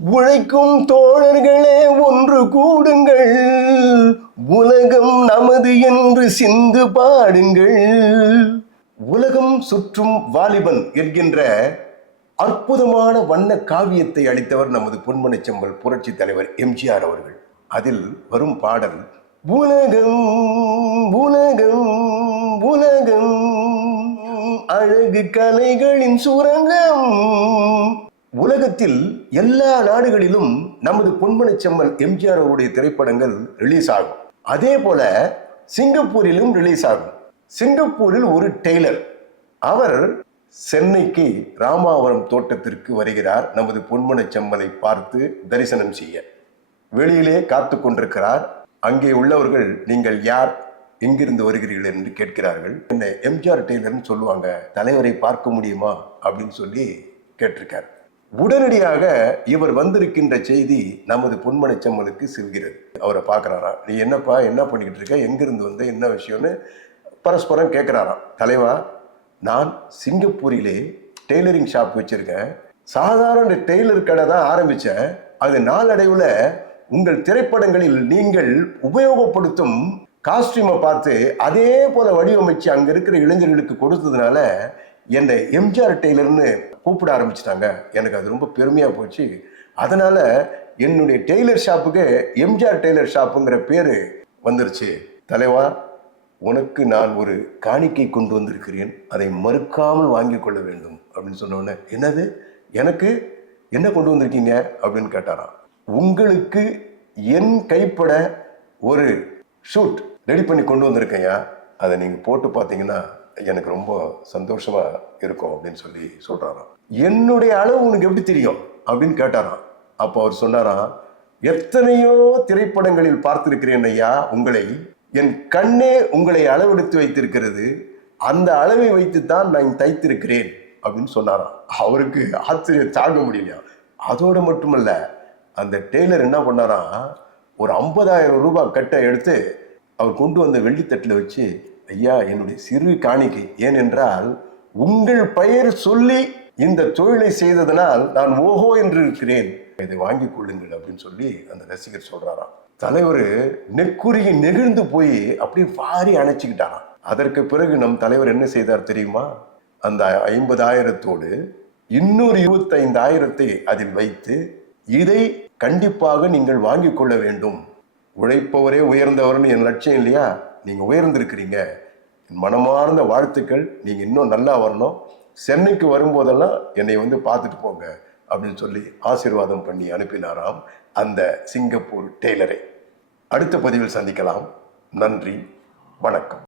உழைக்கும் தோழர்களே ஒன்று கூடுங்கள். உலகம் நமது என்று சிந்து பாடுங்கள். உலகம் சுற்றும் வாலிபன் என்கின்ற அற்புதமான வண்ண காவியத்தை அளித்தவர் நமது பொன்மனச்செம்பல் புரட்சி தலைவர் எம்ஜிஆர் அவர்கள். அதில் வரும் பாடல் உலகம் உலகம் உலகம் அழகு கலைகளின் சுரங்கம் உலகத்தில் எல்லா நாடுகளிலும் நமது பொன்மனை செம்மல் எம்ஜிஆர் அவருடைய திரைப்படங்கள் ரிலீஸ் ஆகும். அதே போல சிங்கப்பூரிலும் ரிலீஸ் ஆகும். சிங்கப்பூரில் ஒரு டெய்லர். அவர் சென்னைக்கு ராமாவரம் தோட்டத்திற்கு வருகிறார். நமது பொன்மனச் செம்மலை பார்த்து தரிசனம் செய்ய. வெளியிலே காத்து கொண்டிருக்கிறார். அங்கே உள்ளவர்கள் நீங்கள் யார்? எங்கிருந்து வருகிறீர்கள்? என்று கேட்கிறார்கள். என்ன எம்ஜிஆர் டெய்லர்னு சொல்லுவாங்க. தலைவரை பார்க்க முடியுமா? அப்படின்னு சொல்லி கேட்டிருக்கார். உடனடியாக இவர் வந்திருக்கின்ற செய்தி நமது பொன்மனச்சம்மலுக்கு செல்கிறது. அவரை பார்க்குறாராம். நீ என்னப்பா என்ன பண்ணிக்கிட்டு இருக்க? எங்கிருந்து வந்த? என்ன விஷயம்னு? பரஸ்பரம் கேட்குறாராம் தலைவா நான் சிங்கப்பூரிலே டெய்லரிங் ஷாப் வச்சுருக்கேன். சாதாரண டெய்லர் கடை தான் ஆரம்பித்தேன் அது நாளடைவில் உங்கள் திரைப்படங்களில் நீங்கள் உபயோகப்படுத்தும் காஸ்டியூமை பார்த்து அதே போல வடிவமைச்சு அங்கே இருக்கிற இளைஞர்களுக்கு கொடுத்ததுனால என்னை எம்ஜிஆர் டெய்லர்னு கூப்பிட ஆரம்பிச்சிட்டாங்க. எனக்கு அது ரொம்ப பெருமையாக போச்சு. அதனால என்னுடைய டெய்லர் ஷாப்புக்கு எம்ஜிஆர் டெய்லர் ஷாப்புங்கிற பேர் வந்துருச்சு. தலைவா உனக்கு நான் ஒரு காணிக்கை கொண்டு வந்திருக்கிறேன். அதை மறுக்காமல் வாங்கி கொள்ள வேண்டும் அப்படின்னு சொன்னோடனே என்னது? எனக்கு? என்ன கொண்டு வந்திருக்கீங்க? அப்படின்னு கேட்டாராம். உங்களுக்கு என் கைப்பட ஒரு ஷூட் ரெடி பண்ணி கொண்டு வந்திருக்கையா அதை நீங்கள் போட்டு பார்த்தீங்கன்னா எனக்கு ரொம்ப சந்தோஷமா இருக்கும் அப்படின்னு சொல்லி சொல்றாராம். என்னுடைய அளவு உனக்கு எப்படி தெரியும்? அப்படின்னு கேட்டாராம். அப்போ அவர் சொன்னாராம் எத்தனையோ திரைப்படங்களில் பார்த்திருக்கிறேன் ஐயா உங்களை. என் கண்ணே உங்களை அளவெடுத்து வைத்திருக்கிறது. அந்த அளவை வைத்து தான் நான் தைத்திருக்கிறேன். அப்படின்னு சொன்னாராம். அவருக்கு ஆச்சரியம் தாங்க முடியலையா? அதோடு மட்டுமல்ல அந்த டெய்லர் என்ன பண்ணாராம் ஒரு ஐம்பதாயிரம் ரூபாய் கட்டை எடுத்து அவர் கொண்டு வந்த வெள்ளித்தட்டில் வச்சு ஐயா என்னுடைய சிறு காணிக்கை. ஏனென்றால் உங்கள் பெயர் சொல்லி இந்த தொழிலை செய்ததனால் நான் ஓஹோ என்று இருக்கிறேன். இதை வாங்கி கொள்ளுங்கள் அப்படின்னு சொல்லி அந்த ரசிகர் சொல்றாராம். தலைவர் நெக்குருகி நெகிழ்ந்து போய் அப்படியே வாரி அணைச்சிக்கிட்டாராம். அதற்கு பிறகு நம் தலைவர் என்ன செய்தார் தெரியுமா? அந்த ஐம்பதாயிரத்தோடு இன்னொரு இருபத்தைந்தாயிரத்தை அதில் வைத்து இதை கண்டிப்பாக நீங்கள் வாங்கிக் கொள்ள வேண்டும். உழைப்பவரே உயர்ந்தவர்னு என் லட்சியம் இல்லையா? நீங்கள் உயர்ந்திருக்கிறீங்க. என் மனமார்ந்த வாழ்த்துக்கள். நீங்கள் இன்னும் நல்லா வரணும். சென்னைக்கு வரும்போதெல்லாம் என்னை வந்து பார்த்துட்டு போங்க அப்படின்னு சொல்லி ஆசீர்வாதம் பண்ணி அனுப்பினாராம் அந்த சிங்கப்பூர் டெய்லரை. அடுத்த பதிவில் சந்திக்கலாம். நன்றி. வணக்கம்.